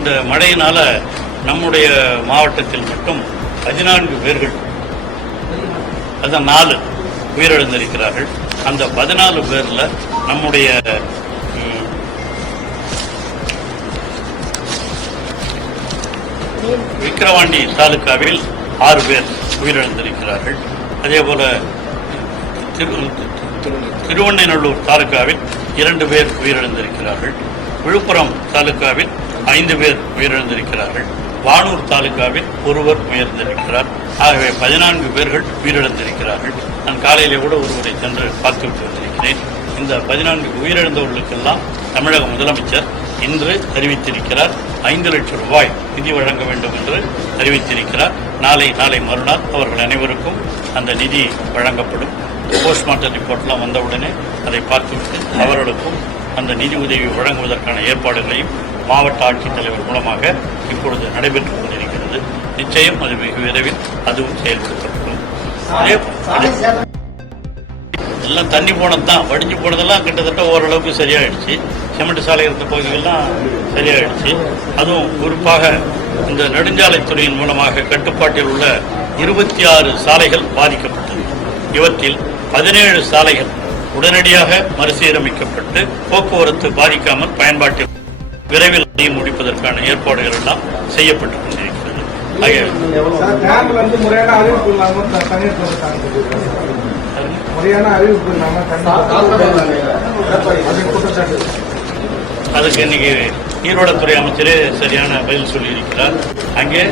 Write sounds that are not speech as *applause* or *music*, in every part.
இந்த மழையினால நம்முடைய மாவட்டத்தில் மட்டும் பதினான்கு பேர்கள் அதான் நாலு உயிரிழந்திருக்கிறார்கள் அந்த பதினாலு பேர்ல நம்முடைய விக்கிரவாண்டி தாலுக்காவில் ஆறு பேர் உயிரிழந்திருக்கிறார்கள் அதே போல திருவண்ணைநல்லூர் தாலுக்காவில் இரண்டு பேர் உயிரிழந்திருக்கிறார்கள் விழுப்புரம் தாலுக்காவில் ஐந்து பேர் உயிரிழந்திருக்கிறார்கள். வானூர் தாலுகாவில் ஒருவர் உயர்ந்திருக்கிறார் ஆகவே பதினான்கு பேர்கள் உயிரிழந்திருக்கிறார்கள். நான் காலையிலே கூட ஒருவரை சென்று பார்த்துவிட்டு வந்திருக்கிறேன். இந்த பதினான்கு உயிரிழந்தவர்களுக்கெல்லாம் தமிழக முதலமைச்சர் இன்று அறிவித்திருக்கிறார். ஐந்து லட்சம் ரூபாய் நிதி வழங்க வேண்டும் என்று அறிவித்திருக்கிறார். நாளை நாளை மறுநாள் அவர்கள் அனைவருக்கும் அந்த நிதி வழங்கப்படும். போஸ்ட்மார்ட்டம் ரிப்போர்ட்லாம் வந்தவுடனே அதை பார்த்துவிட்டு அவர்களுக்கும் அந்த நிதி உதவி வழங்குவதற்கான ஏற்பாடுகளையும் மாவட்ட ஆட்சித்தலைவர் மூலமாக இப்பொழுது நடைபெற்றுக் கொண்டிருக்கிறது. நிச்சயம் அது மிக விரைவில் அதுவும் செயல்படுத்தப்படும். எல்லாம் தண்ணி போனது தான் வடிஞ்சு போனதெல்லாம் கிட்டத்தட்ட ஓரளவுக்கு சரியாயிடுச்சு. சிமெண்ட் சாலை இருந்த பகுதிகள்லாம் சரியாயிடுச்சு. அதுவும் குறிப்பாக இந்த நெடுஞ்சாலைத்துறையின் மூலமாக கட்டுப்பாட்டில் உள்ள இருபத்தி ஆறு சாலைகள் பாதிக்கப்பட்டது. இவற்றில் பதினேழு சாலைகள் உடனடியாக மறுசீரமைக்கப்பட்டு போக்குவரத்து பாதிக்காமல் பயன்பாட்டில் விரைவில் அதை முடிப்பதற்கான ஏற்பாடுகள் எல்லாம் செய்யப்பட்டுக் கொண்டிருக்கிறது. அதுக்கு இன்னைக்கு நீர்வளத்துறை அமைச்சரே சரியான பதில் சொல்லியிருக்கிறார். அங்கே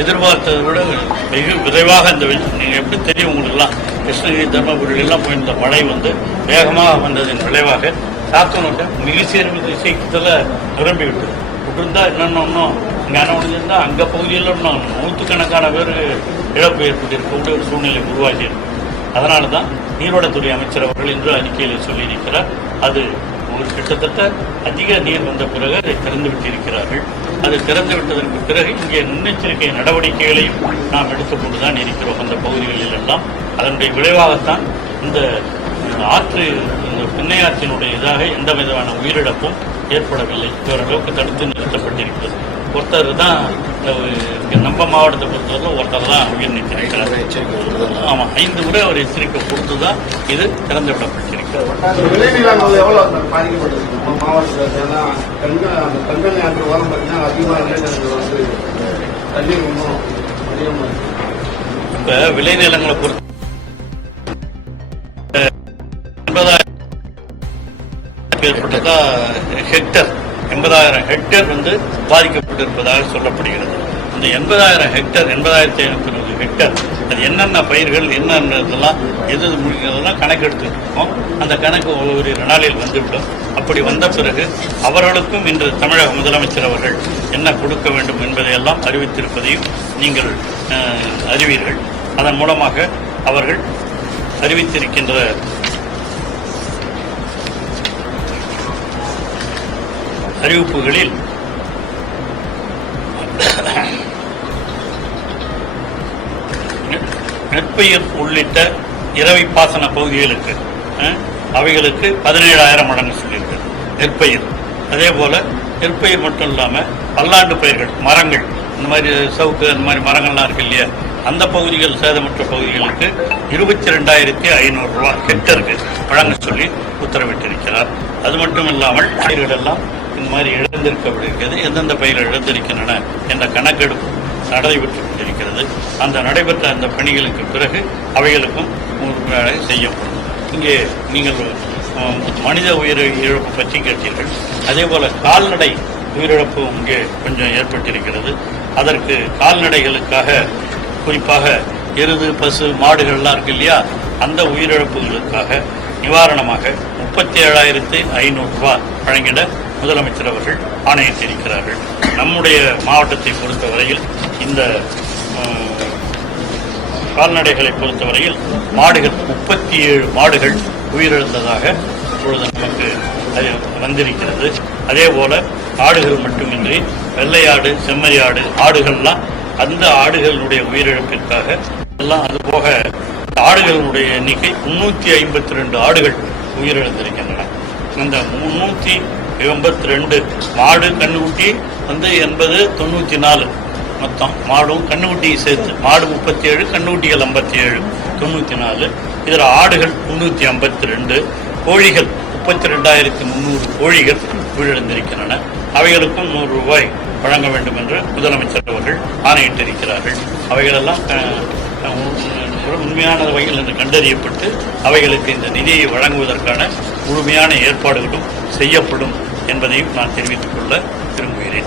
எதிர்பார்த்ததை விட வெகு விரைவாக இந்த நீங்கள் எப்படி தெரியும் உங்களுக்குலாம் கிருஷ்ணகிரி தர்மபுரியிலாம் போயிருந்த மழை வந்து வேகமாக வந்ததின் விளைவாக சாத்தனூர்ல மிக சீரமைத்த சீக்கிரத்தில் நிரம்பி விட்டது விட்டுருந்தா என்னென்ன ஒன்றும் இங்கே அணை முடிஞ்சிருந்தா அங்கே பகுதியில் இன்னும் நூற்றுக்கணக்கான பேர் இழப்பு ஏற்பட்டிருக்கக்கூடிய ஒரு சூழ்நிலை உருவாகி அதனால தான் நீர்வளத்துறை அமைச்சர் அவர்கள் இன்று அறிக்கையில் சொல்லியிருக்கிறார். அது ஒரு கிட்டத்தட்ட அதிக நீர் வந்த பிறகு அதை திறந்து விட்டிருக்கிறார்கள். அது திறந்து விட்டதற்கு பிறகு இங்கே முன்னெச்சரிக்கை நடவடிக்கைகளையும் நாம் எடுத்துக்கொண்டு தான் இருக்கிறோம் அந்த பகுதிகளில் எல்லாம். அதனுடைய விளைவாகத்தான் இந்த ஆற்று இந்த பின்னையாற்றினுடைய இதாக எந்த விதமான உயிரிழப்பும் ஏற்படவில்லை. ஓரளவுக்கு தடுத்து நிறுத்தப்பட்டிருக்கிறது. ஒருத்தர் தான் நம்ம மாவட்டத்தை பொறுத்தவரை ஒருத்தர் தான் உயிர் நீத்திருக்கிறார் ஆமாம் ஐந்து முறை அவர் எச்சரிக்கை கொடுத்து தான் இது திறந்து விடப்பட்டிருக்கிறது விளைநிலங்கள் எவ்வளவு பாதிக்கப்பட்டது ஏற்பட்டதா ஹெக்டர் எண்பதாயிரம் ஹெக்டர் வந்து பாதிக்கப்பட்டிருப்பதாக சொல்லப்படுகிறது. இந்த எண்பதாயிரம் ஹெக்டர் எண்பதாயிரத்தி ஐநூத்தி இருபது ஹெக்டர் அது என்னென்ன பயிர்கள் என்னென்னதெல்லாம் எது எது முடிக்கிறதெல்லாம் கணக்கு அந்த கணக்கு ஒரு நாளில் வந்துவிடும். அப்படி வந்த பிறகு அவர்களுக்கும் இன்று தமிழக முதலமைச்சர் அவர்கள் என்ன கொடுக்க வேண்டும் என்பதையெல்லாம் அறிவித்திருப்பதையும் நீங்கள் அஹ், அறிவீர்கள். அதன் மூலமாக அவர்கள் அறிவித்திருக்கின்ற அறிவிப்புகளில் நெற்பயிர் உள்ளிட்ட இரவை பாசன பகுதிகளுக்கு அவைகளுக்கு பதினேழாயிரம் மடங்கு சொல்லியிருக்கு நெற்பயிர். அதே போல நெற்பயிர் மட்டும் இல்லாமல் பல்லாண்டு பயிர்கள் மரங்கள் இந்த மாதிரி சவுக்கு அந்த மாதிரி மரங்கள்லாம் இருக்கு இல்லையா? அந்த பகுதிகள் சேதமற்ற பகுதிகளுக்கு இருபத்தி ரெண்டாயிரத்தி ஐநூறு ரூபாய் ஹெக்டருக்கு வழங்க சொல்லி உத்தரவிட்டிருக்கிறார். அது மட்டும் இல்லாமல் பயிர்கள் எல்லாம் இந்த மாதிரி இழந்திருக்கப்படுகிறது எந்தெந்த பயிர்கள் இழந்திருக்கின்றன என்ற கணக்கெடுப்பு நடைபெற்று கொண்டிருக்கிறது அந்த நடைபெற்ற அந்த பணிகளுக்கு பிறகு அவைகளுக்கும் வேலை செய்யப்படும். இங்கே நீங்கள் மனித உயிர் இழப்பு பற்றி கேட்டீர்கள். அதே போல கால்நடை உயிரிழப்பு இங்கே கொஞ்சம் ஏற்பட்டிருக்கிறது. அதற்கு கால்நடைகளுக்காக குறிப்பாக எருது பசு மாடுகள்லாம் இருக்கு இல்லையா? அந்த உயிரிழப்புகளுக்காக நிவாரணமாக முப்பத்தி ஏழாயிரத்தி ஐநூறு ரூபாய் வழங்கிட முதலமைச்சர் அவர்கள் ஆணையிட்டிருக்கிறார்கள் நம்முடைய மாவட்டத்தை பொறுத்தவரையில் இந்த கால்நடைகளை பொறுத்தவரையில் மாடுகள் முப்பத்தி ஏழு மாடுகள் உயிரிழந்ததாக இப்பொழுது நமக்கு அது வந்திருக்கிறது. அதே போல ஆடுகள் மட்டுமின்றி வெள்ளையாடு செம்மறியாடு ஆடுகள்லாம் அந்த ஆடுகளுடைய உயிரிழப்பிற்காக எல்லாம் அதுபோக ஆடுகளுடைய எண்ணிக்கை முன்னூற்றி ஐம்பத்தி ரெண்டு ஆடுகள் உயிரிழந்திருக்கின்றன. அந்த முன்னூற்றி எண்பத்தி ரெண்டு மாடு கண்ணுக்குட்டி வந்து எண்பது தொண்ணூற்றி நாலு மொத்தம். மாடும் கண்ணுக்குட்டியும் சேர்த்து மாடு முப்பத்தி ஏழு கண்ணுக்குட்டிகள் ஐம்பத்தி ஏழு தொண்ணூற்றி நாலு இதில் ஆடுகள் முந்நூற்றி ஐம்பத்தி ரெண்டு கோழிகள் முப்பத்தி ரெண்டாயிரத்தி முந்நூறு கோழிகள் உயிரிழந்திருக்கின்றன அவைகளுக்கும் நூறு ரூபாய் வழங்க வேண்டும் என்று முதலமைச்சர் அவர்கள் ஆணையிட்டிருக்கிறார்கள். அவைகளெல்லாம் உண்மையான வகையில் என்று கண்டறியப்பட்டு அவைகளுக்கு இந்த நிதியை வழங்குவதற்கான முழுமையான ஏற்பாடுகளும் செய்யப்படும். என்பதையும் நான் தெரிவித்துக் கொள்ள விரும்புகிறேன்.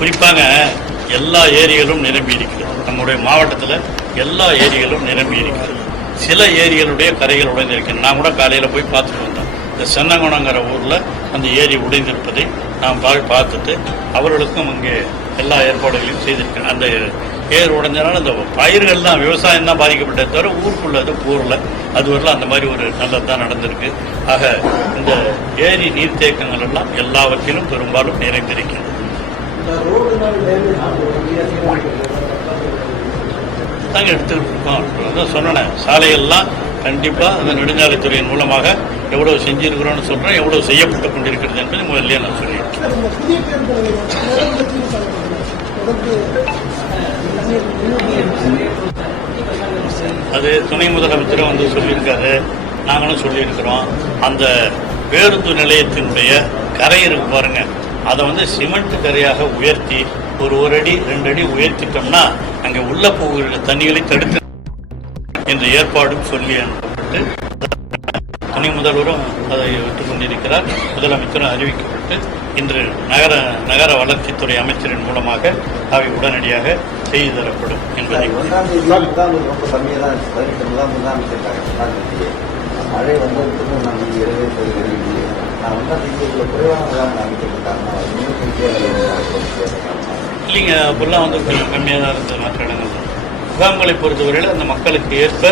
குறிப்பாக எல்லா ஏரிகளும் நிரம்பி இருக்கிறது. நம்முடைய மாவட்டத்தில் எல்லா ஏரிகளும் நிரம்பி இருக்கிறது. சில ஏரிகளுடைய கரைகள் உடைந்திருக்கிறது நான் கூட காலையில் போய் பார்த்துட்டு வந்தேன். இந்த சென்னங்குணங்கிற ஊரில் அந்த ஏரி உடைந்திருப்பதை நாம் பார்த்துட்டு அவர்களுக்கும் அங்கே எல்லா ஏற்பாடுகளையும் செய்திருக்கிறேன். அந்த ஏர் உடைஞ்சனால அந்த பயிர்கள் தான் விவசாயம் தான் பாதிக்கப்பட்டது தவிர ஊருக்குள்ள அது ஊரில் அது வரலாம் அந்த மாதிரி ஒரு நல்லது தான் நடந்திருக்கு. ஆக இந்த ஏரி நீர்த்தேக்கங்கள் எல்லாம் எல்லாவற்றிலும் பெரும்பாலும் நிறைந்திருக்கிறது. தாங்க எடுத்துக்கிட்டு இருக்கோம். அதான் சொன்னேன் சாலையெல்லாம் கண்டிப்பாக அந்த நெடுஞ்சாலைத்துறையின் மூலமாக எவ்வளவு செஞ்சிருக்கிறோம்னு சொல்கிறேன் எவ்வளவு செய்யப்பட்டு கொண்டிருக்கிறது என்பதை முதல்ல நான் சொல்லியிருக்கேன். அது துணை முதலமைச்சரும் வந்து சொல்லியிருக்காரு. நாங்களும் சொல்லியிருக்கிறோம். அந்த பேருந்து நிலையத்தினுடைய கரை இருக்கு பாருங்க. அதை வந்து சிமெண்ட் கரையாக உயர்த்தி ஒரு ஒரு அடி ரெண்டு அடி உயர்த்திட்டோம்னா அங்கே உள்ள போகிற தண்ணிகளை தடுத்து என்ற ஏற்பாடும் சொல்லி அனுப்பப்பட்டு துணை முதல்வரும் அதை விட்டுக் கொண்டிருக்கிறார் முதலமைச்சரும் அறிவிக்கப்பட்டு இன்று நகர நகர வளர்ச்சித்துறை அமைச்சரின் மூலமாக அவை உடனடியாக செய்து தரப்படும் என்பதை தான் மழை வந்து ஒன்றாம் தேதி இரவே வெளியே நான் ஒன்றாம் தேதி உள்ள குறைவான அமைச்சிருக்காங்க இன்னும் இல்லைங்க அப்பெல்லாம் வந்து கொஞ்சம் கம்மியாக தான் இருந்தது மற்ற இடங்கள்ல முகாம்களை பொறுத்தவரையில் அந்த மக்களுக்கு ஏற்ப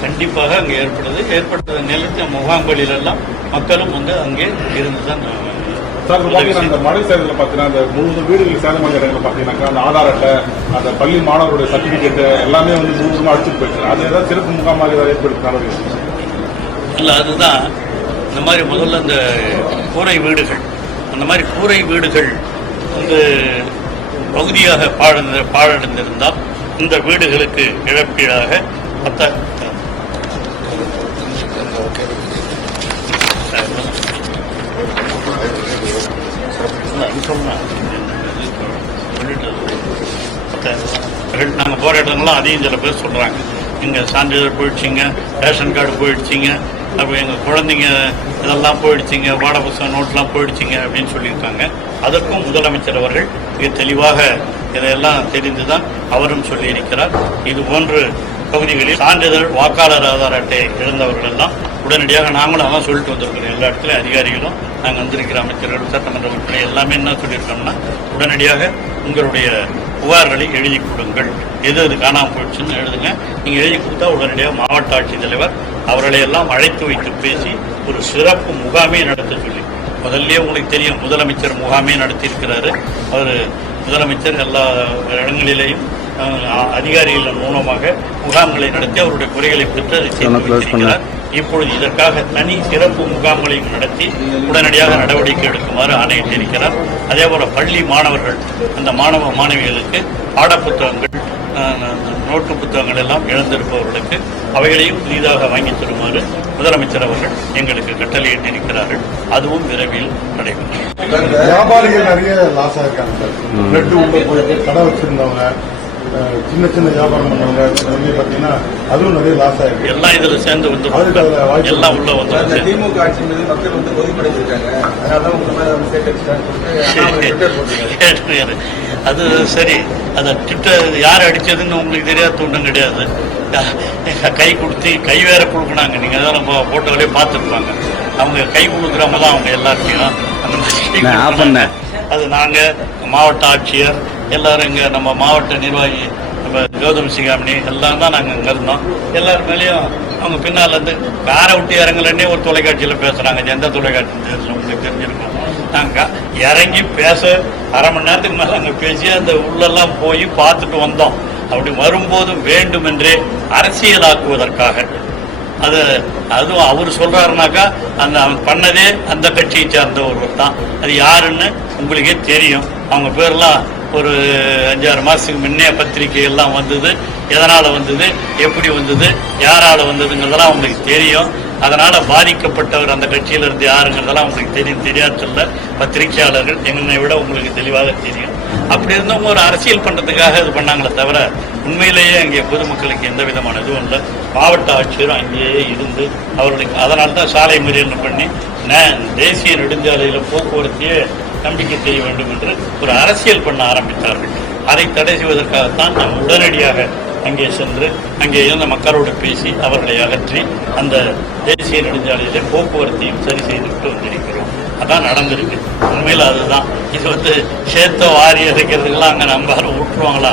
கண்டிப்பாக அங்கே ஏற்படுது. ஏற்பட்டதை நிலைத்த முகாம்களிலெல்லாம் மக்களும் வந்து அங்கே இருந்து தான் சார் இப்ப பாத்தீங்கன்னா அந்த மழை சேதத்தில் பார்த்தீங்கன்னா அந்த முழுவதும் வீடுகள் சேதமான இடங்களை பார்த்தீங்கன்னாக்கா அந்த ஆதார் அட்டை அந்த பள்ளி மாணவருடைய சர்டிபிகேட் எல்லாமே வந்து முழுவதுமா அடிச்சுட்டு போயிடுச்சு. அது ஏதாவது சிறப்பு முகாமாக ஏதாவது ஏற்படுத்தினாலும் நடவடிக்கை இல்லை அதுதான். இந்த மாதிரி முதல்ல இந்த கூரை வீடுகள். அந்த மாதிரி கூரை வீடுகள் வந்து பகுதியாக பாழ பாழடைந்திருந்தால் இந்த வீடுகளுக்கு இழப்பீடாக பத்த நாங்கள் போகிற இடங்கள்லாம் அதையும் சில பேர் சொல்கிறாங்க இங்கே சான்றிதழ் போயிடுச்சிங்க ரேஷன் கார்டு போயிடுச்சிங்க அப்போ எங்கள் குழந்தைங்க இதெல்லாம் போயிடுச்சிங்க பாட புத்தகம் நோட்லாம் போயிடுச்சிங்க அப்படின்னு சொல்லியிருக்காங்க. அதற்கும் முதலமைச்சர் அவர்கள் மிக தெளிவாக இதையெல்லாம் தெரிந்து தான் அவரும் சொல்லியிருக்கிறார். இது போன்று பகுதிகளில் சான்றிதழ் வாக்காளர் ஆதார் அட்டை இழந்தவர்கள் எல்லாம் உடனடியாக நாங்களும் அதான் சொல்லிட்டு வந்திருக்கிறோம். எல்லா இடத்துலையும் அதிகாரிகளும் நாங்கள் வந்திருக்கிற அமைச்சர்கள் சட்டமன்ற உறுப்பினர் எல்லாமே என்ன சொல்லியிருக்கோம்னா உடனடியாக உங்களுடைய புகார்களை எழுதி கொடுங்கள். எது எது காணாமல் போயிடுச்சுன்னு எழுதுங்க. நீங்கள் எழுதி கொடுத்தா உடனடியாக மாவட்ட ஆட்சித்தலைவர் அவர்களை எல்லாம் அழைத்து வைத்து பேசி ஒரு சிறப்பு முகாமே நடத்த சொல்லி முதல்லயே உங்களுக்கு தெரியும் முதலமைச்சர் முகாமே நடத்தியிருக்கிறாரு. அவர் முதலமைச்சர் எல்லா இடங்களிலேயும் அதிகாரிகள் மூலமாக முகாம்களை நடத்தி அவருடைய குறைகளை பெற்று அதை செய்து வைத்திருக்கிறார். இப்பொழுது இதற்காக தனி சிறப்பு முகாம்களையும் நடத்தி உடனடியாக நடவடிக்கை எடுக்குமாறு ஆணையிட்டிருக்கிறார் அதே போல பள்ளி மாணவர்கள் அந்த மாணவ மாணவிகளுக்கு பாடப்புத்தகங்கள் நோட்டு புத்தகங்கள் எல்லாம் இழந்திருப்பவர்களுக்கு அவைகளையும் புதிதாக வாங்கித் தருமாறு முதலமைச்சர் அவர்கள் எங்களுக்கு கட்டளையிட்டிருக்கிறார்கள் அதுவும் விரைவில் நடைபெறும். வியாபாரிகள் நிறைய லாஸ் ஆயிருக்காங்க சார். உள்ள போயிட்டு கடை வச்சிருந்தவங்க சின்ன சின்ன வியாபாரம் பண்ணவங்க பார்த்தீங்கன்னா அதுவும் நிறைய லாஸ் ஆயிருக்கு. எல்லாம் இதுல சேர்ந்து வந்து எல்லாம் உள்ள வந்து திமுக ஆட்சி மீது மக்கள் வந்து ஒதுக்கடைஞ்சிருக்காங்க அதனால தான் உங்க மேல மிஸ்டேக் அடிச்சிட்டாங்க கேட்டுருக்காரு. அது சரி. அந்த ட்விட்டர் யார் அடிச்சதுன்னு உங்களுக்கு தெரியாத ஒன்றும் கிடையாது. கை கொடுத்து கை வேற கொடுக்குறாங்க நீங்க அதெல்லாம் நம்ம போட்டோவிலே பார்த்துருப்பாங்க. அவங்க கை கொடுக்குறவங்க தான் அவங்க எல்லாருக்கும் அந்த மாதிரி. அது நாங்க மாவட்ட ஆட்சியர் எல்லாரும் இங்க நம்ம மாவட்ட நிர்வாகி நம்ம கௌதம் சிகாமணி எல்லாம் தான் நாங்க இங்க இருந்தோம். எல்லாரும் மேலேயும் அவங்க பின்னால இருந்து வேற விட்டு இறங்கலன்னே ஒரு தொலைக்காட்சியில பேசுறாங்க. எந்த தொலைக்காட்சி உங்களுக்கு தெரிஞ்சிருக்கோம். நாங்க இறங்கி பேச அரை மணி நேரத்துக்கு மேல அங்க பேசி அந்த உள்ளெல்லாம் போய் பார்த்துட்டு வந்தோம். அப்படி வரும்போதும் வேண்டுமென்றே அரசியலாக்குவதற்காக. அது அதுவும் அவர் சொல்றாருனாக்கா அந்த அவன் பண்ணதே அந்த கட்சியை சார்ந்த ஒருவர் தான். அது யாருன்னு உங்களுக்கே தெரியும். அவங்க பேர்லாம் ஒரு அஞ்சாறு மாதத்துக்கு முன்னே பத்திரிகை எல்லாம் வந்தது. எதனால் வந்தது? எப்படி வந்தது? யாரால் வந்ததுங்கிறதெல்லாம் உங்களுக்கு தெரியும். அதனால் பாதிக்கப்பட்டவர் அந்த கட்சியில இருந்து யாருங்கிறதெல்லாம் உங்களுக்கு தெரியும். தெரியாது பத்திரிகையாளர்கள் என்னை விட உங்களுக்கு தெளிவாக தெரியும். அப்படி இருந்தவங்க ஒரு அரசியல் பண்ணுறதுக்காக இது பண்ணாங்களே தவிர உண்மையிலேயே அங்கே பொதுமக்களுக்கு எந்த விதமான இதுவும் இல்லை. மாவட்ட ஆட்சியரும் அங்கேயே இருந்து அவர்களுக்கு அதனால தான் சாலை மறியல் பண்ணி தேசிய நெடுஞ்சாலையில் போக்குவரத்தையே நம்பிக்கை செய்ய வேண்டும் என்று ஒரு அரசியல் பண்ண ஆரம்பித்தார்கள். அதை தடை செய்வதற்காகத்தான் நாம் உடனடியாக அங்கே சென்று அங்கே இருந்த மக்களோடு பேசி அவர்களை அகற்றி அந்த தேசிய நெடுஞ்சாலையிலே போக்குவரத்தையும் சரி செய்துவிட்டு வந்திருக்கிறோம். அதான் நடந்திருக்கு. உண்மையில் அதுதான். இது வந்து சேர்த்த வாரி அரைக்கிறதுக்கெல்லாம் அங்கே நம்ம விட்டுருவாங்களா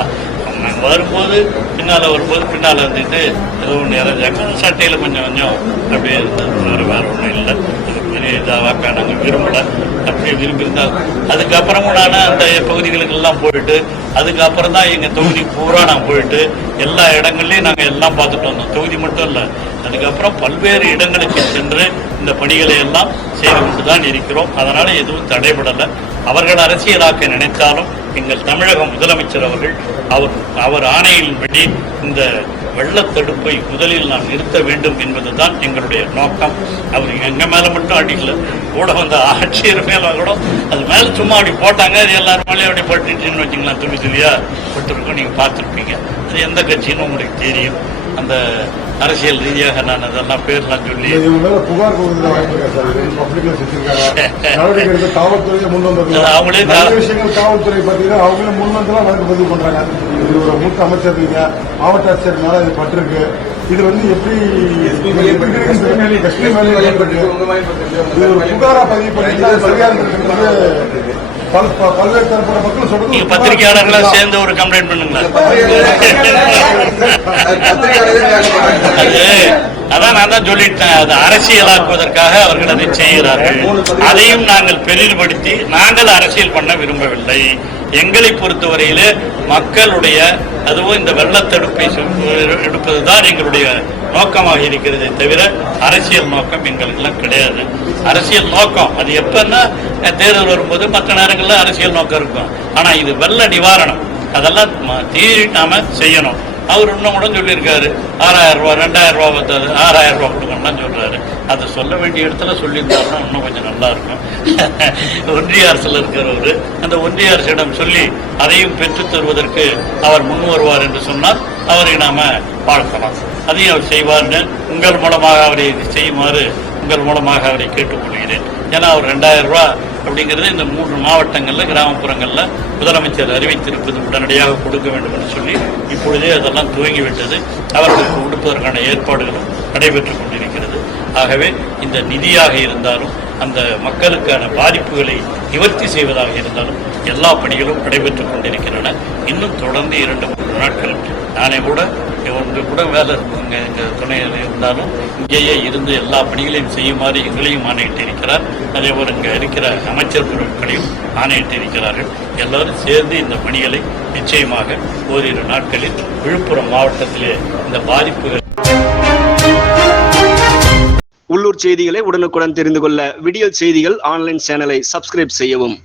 நாங்கள் வரும்போது பின்னால் வரும்போது பின்னால் வந்துட்டு ஏதோ ஒன்று இறஞ்சாங்க சட்டையில் கொஞ்சம் கொஞ்சம் அப்படியே இருந்தது. வேறு வேறு ஒன்றும் இல்லை. அது பெரிய இதாக நாங்கள் விரும்பலை. அப்படி விரும்பியிருந்தால். அதுக்கப்புறமும் நான் அந்த பகுதிகளுக்கெல்லாம் போயிட்டு அதுக்கப்புறம் தான் எங்கள் தொகுதி பூரா நான் போயிட்டு எல்லா இடங்கள்லையும் நாங்கள் எல்லாம் பார்த்துட்டு வந்தோம். தொகுதி மட்டும் இல்லை அதுக்கப்புறம் பல்வேறு இடங்களுக்கு சென்று இந்த பணிகளை எல்லாம் செய்து கொண்டு தான் இருக்கிறோம். அதனால் எதுவும் தடைபடலை. அவர்கள் அரசியலாக்க நினைத்தாலும் எங்கள் தமிழக முதலமைச்சர் அவர்கள் அவர் அவர் ஆணையின்படி இந்த வெள்ளத்தடுப்பை முதலில் நான் நிறுத்த வேண்டும் என்பதுதான் எங்களுடைய நோக்கம். அவர் எங்க மேல மட்டும் அடிக்கல. கூட வந்த ஆட்சியர் மேல கூட. அது மேல சும்மா அப்படி போட்டாங்க. அது எல்லாரும் மேலே அப்படி பட்டுச்சுன்னு வச்சுங்களேன் துளி துளியா பட்டிருக்கோம். நீங்க பார்த்துருப்பீங்க. அது எந்த கட்சின்னு உங்களுக்கு தெரியும். அந்த அரசியல் ரீதியாக நான் அதெல்லாம் பேர்லாம் சொல்லி. புகார் அவங்களே. விஷயங்கள் காவல்துறை பார்த்தீங்கன்னா அவங்களே முன் வழக்கு பதிவு பண்றாங்க. இது ஒரு மூத்த அமைச்சர் இருக்கீங்க மாவட்ட ஆட்சியர் மேல இது பட்டிருக்கு. இது வந்து எப்படி? எஸ்பி மேலே ஏற்பட்டு இது ஒரு புகாரா பதிவு பண்ணி சரியா இருக்கிறது பல்வேறு தரப்பட்ட மக்கள் சொல்றது நீங்க பத்திரிகையாளர்களா சேர்ந்து ஒரு கம்ப்ளைண்ட் பண்ணுங்களேன் அது அதான் நான் தான் சொல்லிட்டேன். அது அரசியலாக்குவதற்காக அவர்கள் அதை செய்கிறார்கள். அதையும் நாங்கள் பெரிதுபடுத்தி நாங்கள் அரசியல் பண்ண விரும்பவில்லை. எங்களை பொறுத்தவரையிலே மக்களுடைய அதுவும் இந்த வெள்ளத்தடுப்பை எடுப்பதுதான் எங்களுடைய நோக்கமாக இருக்கிறதே தவிர அரசியல் நோக்கம் எங்களுக்கெல்லாம் கிடையாது. அரசியல் நோக்கம் அது எப்பன்னா தேர்தல் வரும்போது மற்ற நேரங்களில் அரசியல் நோக்கம் இருக்கும். ஆனா இது வெள்ள நிவாரணம். அதெல்லாம் தீரி நாம செய்யணும். அவர் இன்னும் கூட சொல்லியிருக்காரு. ஆறாயிரம் ரூபா ரெண்டாயிரம் ரூபாய் பத்தாது ஆறாயிரம் ரூபா கொடுக்கணும்னு சொல்றாரு. அதை சொல்ல வேண்டிய இடத்துல சொல்லியிருந்தாருன்னா இன்னும் கொஞ்சம் நல்லா இருக்கும். *laughs* ஒன்றிய அரசில் இருக்கிறவர் அந்த ஒன்றிய அரசிடம் சொல்லி அதையும் பெற்றுத் தருவதற்கு அவர் முன் வருவார் என்று சொன்னால் அவரை நாம வாழ்த்தலாம். அதையும் அவர் செய்வார்னு உங்கள் மூலமாக அவரை செய்யுமாறு உங்கள் மூலமாக அவரை கேட்டுக்கொள்கிறேன். ஏன்னா அவர் ரெண்டாயிரம் ரூபா அப்படிங்கிறது இந்த மூன்று மாவட்டங்களில் கிராமப்புறங்களில் முதலமைச்சர் அறிவித்திருப்பது உடனடியாக கொடுக்க வேண்டும் என்று சொல்லி இப்பொழுதே அதெல்லாம் துவங்கிவிட்டது. அவர்களுக்கு கொடுப்பதற்கான ஏற்பாடுகளும் நடைபெற்றுக் கொண்டிருக்கிறது. ஆகவே இந்த நிதியாக இருந்தாலும் அந்த மக்களுக்கான பாதிப்புகளை நிவர்த்தி செய்வதாக இருந்தாலும் எல்லா பணிகளும் நடைபெற்றுக் கொண்டிருக்கின்றன. இன்னும் தொடர்ந்து இரண்டு மூன்று நாட்கள் நானே கூட ஒன்று கூட வேலை எங்கள் துணையில் இருந்தாலும் இங்கேயே இருந்து எல்லா பணிகளையும் செய்யுமாறு எங்களையும் ஆணையிட்டிருக்கிறார். அதே போல் இங்கே இருக்கிற அமைச்சர் பொருட்களையும் ஆணையிட்டிருக்கிறார்கள். எல்லாரும் சேர்ந்து இந்த பணிகளை நிச்சயமாக ஓரிரு நாட்களில் விழுப்புரம் மாவட்டத்திலே இந்த பாதிப்புகள் உள்ளூர் செய்திகளை உடனுக்குடன் தெரிந்து கொள்ள விடியல் செய்திகள் ஆன்லைன் சேனலை சப்ஸ்கிரைப் செய்யவும்.